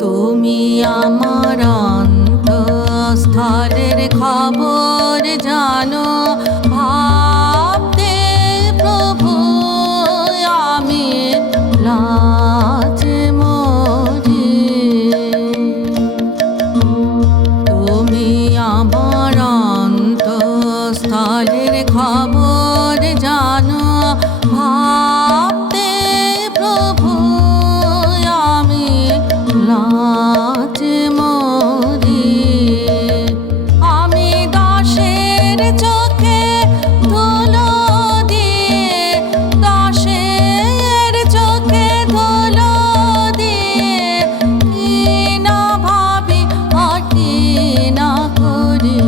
তুমি আমার অন্তঃস্থলের খবর জানো, ভাবতে প্রভু আমি লাজে মরি। তুমি আমার অন্তঃস্থলের খবর জানো, ভাবতে প্রভু আমি লাজে মরি। আমি দাসের চোখে ধুলো দিয়ে, দাসের চোখে ধুলো দিয়ে কি না ভাবি আর কি না করি।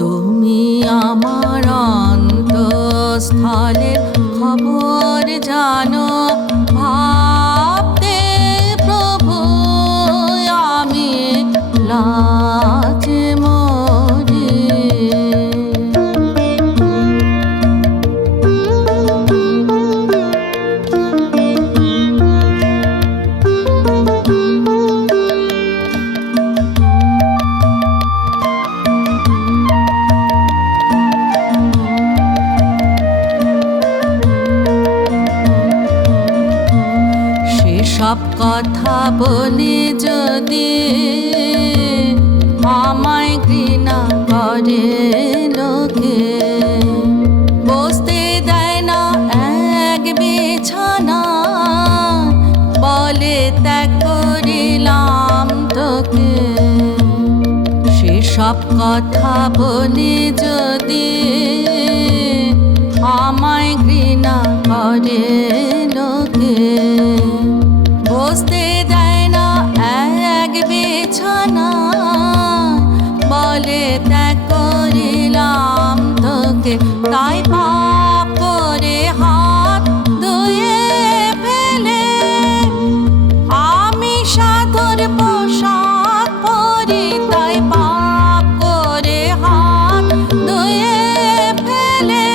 তুমি আমার অন্তঃস্থলের খবর জানো, ভাবতে প্রভু আমি লাজে মরি। সেসব কথা বলি যদি আমায় ঘৃণা করে লোকে, বসতে দেয় না এক বিছানা, বলে ত্যাগ করিলাম তোকে। সেসব কথা বলি যদি আমায় ঘৃণা করে লোকে, বসতে দেয় না এক বিছানা, বলে ত্যাগ করিলাম তোকে। তাই পাপ করে হাত ধুয়ে ফেলে আমি সাধুর পোশাক পরি। তাই পাপ করে হাত ধুয়ে ফেলে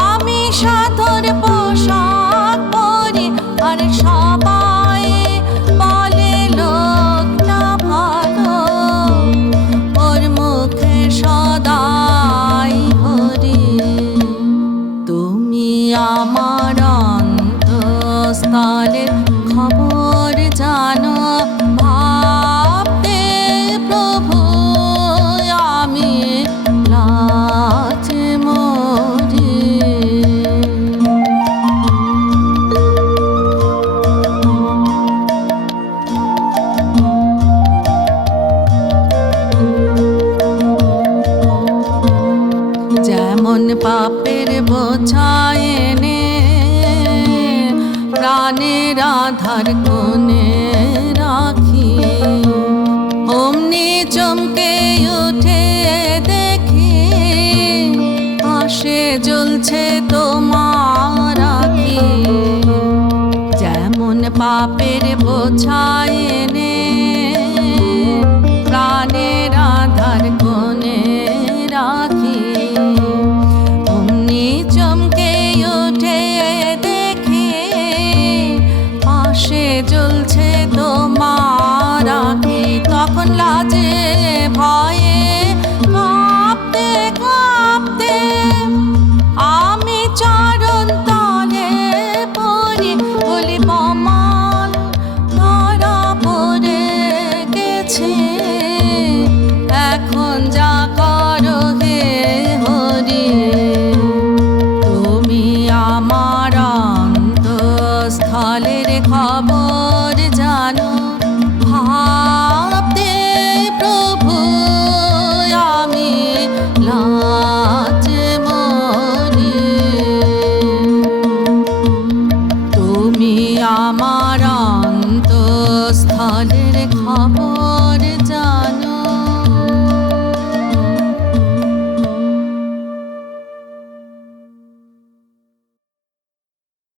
আমি সাধুর পোশাক পরি। আর সবাই বলে লোকটা ভালো, ওর মুখে সদাই হরি। তুমি আমার অন্তঃস্থলের খবর জানো, ভাবতে প্রভু আমি লাজে মরি। যেমন পাপের বোঝা এনে প্রাণের আধার কোণে রাখি, অমনি চমকে উঠে দেখি পাশে জ্বলছে তোমার আঁখি। যেমন পাপের বোঝা এনে প্রাণের আধার কোণে রাখি, অমনি চমকে উঠে দেখি পাশে জ্বলছে তোমার আঁখি। তখন লাজে ভয়ে কাঁপতে কাঁপতে আমি চরণ তলে পড়ি, বলি বমাল ধরা পড়ে গেছে, এখন যা করো হে হরি। তুমি আমার অন্তঃস্থলের খবর জানো, ভাবতে প্রভু আমি লাজে মরি। তুমি আমার অন্তঃস্থলের খবর